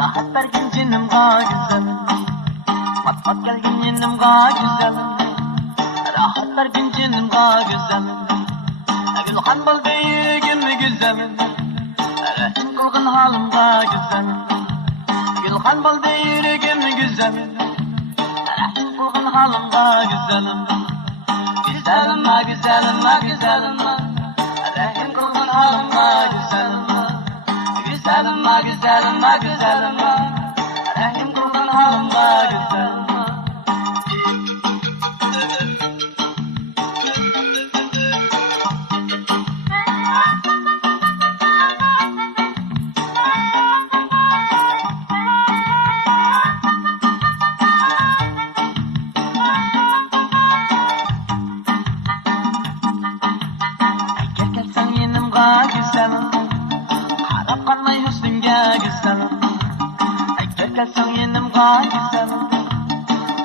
Rahat bergin cinim güzelim. Pat pat gelgin yenim güzelim. Rahat bergin cinim güzelim. Gülhan bol beygim güzelim. Rahim kılgın halim güzelim. Gülhan bol beygim güzelim. Rahim kılgın halim güzelim. Güzelim güzelim güzelim. Rahim kılgın halim güzelim. Güzelim güzelim güzelim. Rahim kılgın halim güzelim. Gelsen yenim güzelim. Qarab qarmay husnimga güzelim. Gelsen yenim güzelim.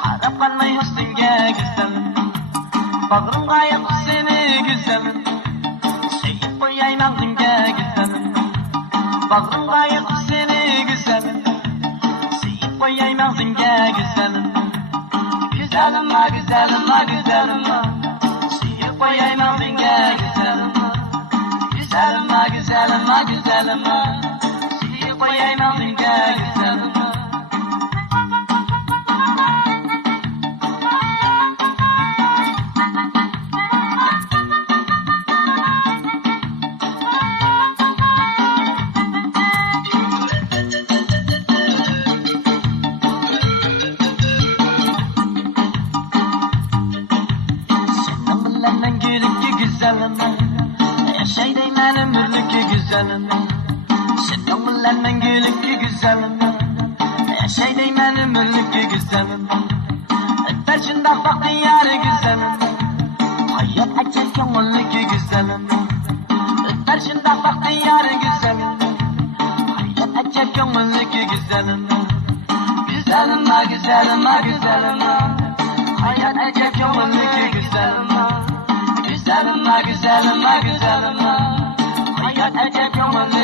Qarab qarmay husnimga güzelim. Bag'rimga yoq seni güzelim. Sevib qo'yay mag'zingga güzelim. Bag'rimga yoq seni güzelim. Sevib qo'yay mag'zingga güzelim. Güzelim güzelim güzelim. Sevib qo'yay mag'zingga güzelim. Güzelim güzelim güzelim. Sevib qo'yay mag'zingga güzelim. Güzelim, yaşay deymen ömürlükü güzelim. Senin bilen ben gülükü güzelim. Yaşay deymen ömürlükü güzelim. Öper şundak baktın yarı güzelim. Hayat açar kömürlükü güzelim. Öper şundak baktın yarı güzelim. Hayat açar kömürlükü güzelim. Güzelim güzelim güzelim. Hayat açar kömürlükü güzelim. Güzelim güzelim güzelim. Hayat acep yolun